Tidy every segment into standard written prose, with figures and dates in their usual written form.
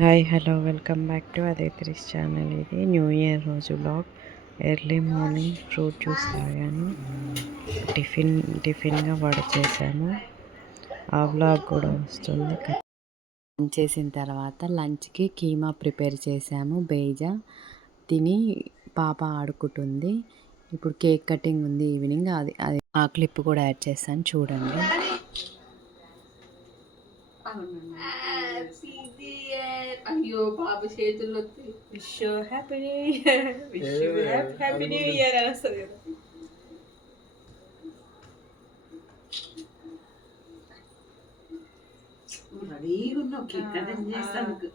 Hi hello welcome back to అదే thrips channel. ఇది new year రోజు vlog. Early morning fruit juice తాగాను, టిఫిన్గా వడ చేశాను. ఆ వ్లాగ్ కూడా వస్తుంది. లంచ్ చేసిన తర్వాత లంచ్కి కీమా ప్రిపేర్ చేశాము. బేజా తిని పాప ఆడుకుంటుంది. ఇప్పుడు కేక్ కటింగ్ ఉంది ఈవినింగ్. అది ఆ క్లిప్ కూడా యాడ్ చేస్తాను, చూడండి. అయ్యో పాప చేతుల్లో wish happy new year, wish happy new year అని వస్తుంది కదా. రెడీగా ఉన్నావు కేక్ కటింగ్ చేస్తానికి,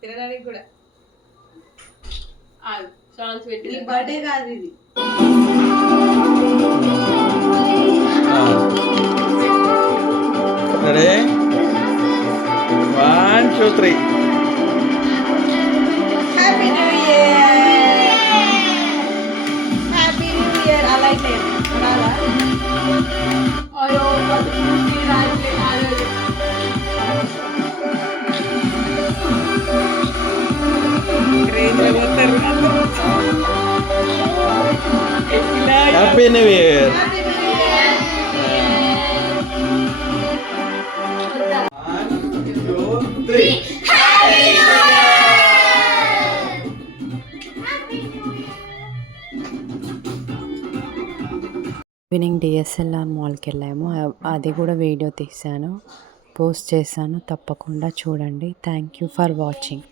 తినడానికి కూడా. సాంగ్స్ పెట్టి బర్త్డే కాదు ఇది. Ready? 1, 2, 3. Happy new year, happy new year. అలా అయితే రాలా? అయ్యో రాజులే రాలేదు. Happy New Year. 1, 2, 3. Evening DSLR మాల్కి వెళ్ళాము. అది కూడా వీడియో తీశాను, పోస్ట్ చేశాను. తప్పకుండా చూడండి. Thank you for watching.